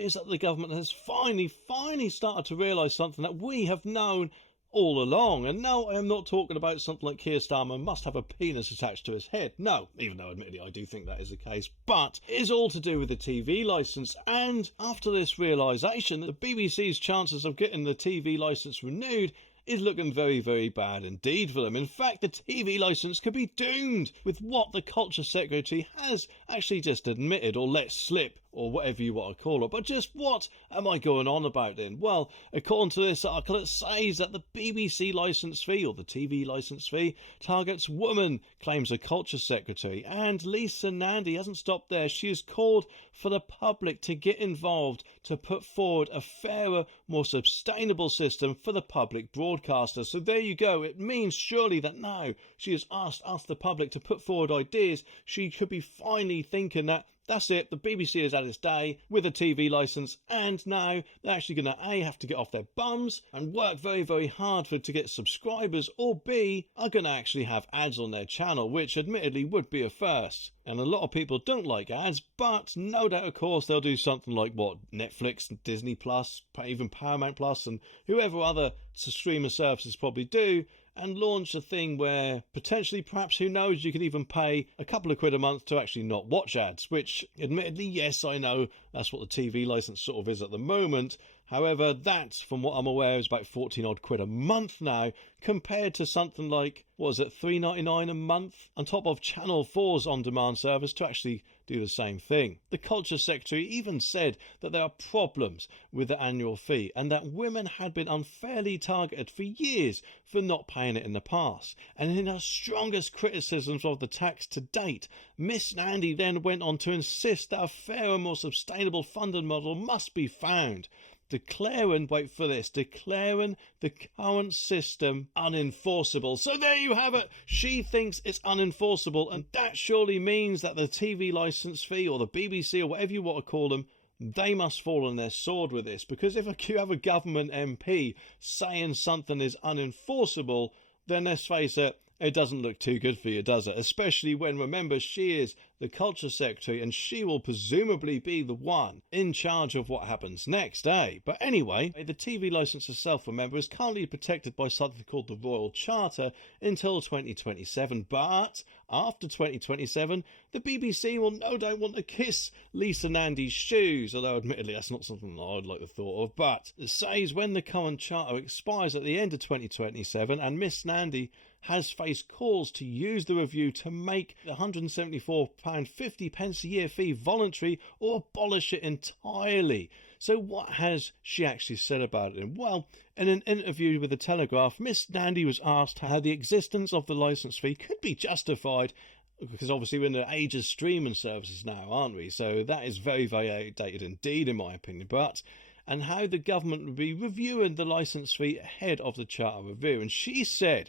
appears that the government has finally started to realise something that we have known all along. And no, I am not talking about something like Keir Starmer must have a penis attached to his head. No, even though admittedly I do think that is the case. But it is all to do with the TV licence. And after this realisation, the BBC's chances of getting the TV licence renewed is looking very bad indeed for them. In fact, the TV licence could be doomed with what the Culture Secretary has actually just admitted or let slip, or whatever you want to call it. But just what am I going on about then? Well, according to this article, it says that the BBC licence fee, or the TV licence fee, targets women, claims the Culture Secretary. And Lisa Nandy hasn't stopped there. She has called for the public to get involved to put forward a fairer, more sustainable system for the public broadcaster. So there you go. It means surely that now she has asked us, the public, to put forward ideas. She could be finally thinking that that's it, the BBC has had its day with a TV licence, and now they're actually going to A, have to get off their bums and work very hard to get subscribers, or B, are going to actually have ads on their channel, which admittedly would be a first. And a lot of people don't like ads, but no doubt, of course, they'll do something like what Netflix, Disney Plus, even Paramount Plus, and whoever other streamer services probably do, and launch a thing where potentially, perhaps, who knows, you could even pay a couple of quid a month to actually not watch ads, which admittedly, yes, I know that's what the TV licence sort of is at the moment. However, that, from what I'm aware, is about 14 odd quid a month now, compared to something like, what is it, $3.99 a month, on top of Channel 4's on-demand service to actually do the same thing. The Culture Secretary even said that there are problems with the annual fee and that women had been unfairly targeted for years for not paying it in the past. And in her strongest criticisms of the tax to date, Miss Nandy then went on to insist that a fairer, more sustainable funding model must be found, declaring, wait for this, declaring the current system unenforceable. So there you have it. She thinks it's unenforceable, and that surely means that the TV licence fee, or the BBC, or whatever you want to call them, they must fall on their sword with this. Because if you have a government MP saying something is unenforceable, then let's face it, it doesn't look too good for you, does it? Especially when, remember, she is the Culture Secretary and she will presumably be the one in charge of what happens next, eh? But anyway, the TV licence itself, remember, is currently protected by something called the Royal Charter until 2027. But after 2027, the BBC will no doubt want to kiss Lisa Nandy's shoes, although admittedly that's not something that I'd like the thought of. But it says when the current charter expires at the end of 2027 and Miss Nandy has faced calls to use the review to make the £174.50 a year fee voluntary or abolish it entirely. So what has she actually said about it? Well, in an interview with The Telegraph, Miss Nandy was asked how the existence of the licence fee could be justified, because obviously we're in the age of streaming services now, aren't we? So that is very outdated indeed, in my opinion. But and how the government would be reviewing the licence fee ahead of the charter review. And she said,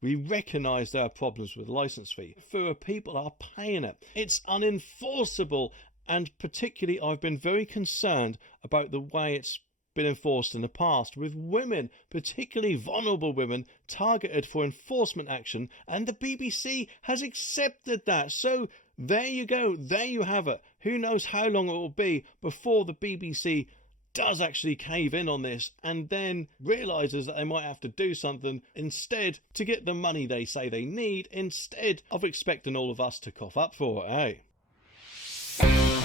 we recognise there are problems with the licence fee. Fewer people are paying it. It's unenforceable, and particularly I've been very concerned about the way it's been enforced in the past, with women, particularly vulnerable women, targeted for enforcement action, and the BBC has accepted that. So there you go, there you have it. Who knows how long it will be before the BBC does actually cave in on this and then realises that they might have to do something instead to get the money they say they need, instead of expecting all of us to cough up for it, eh?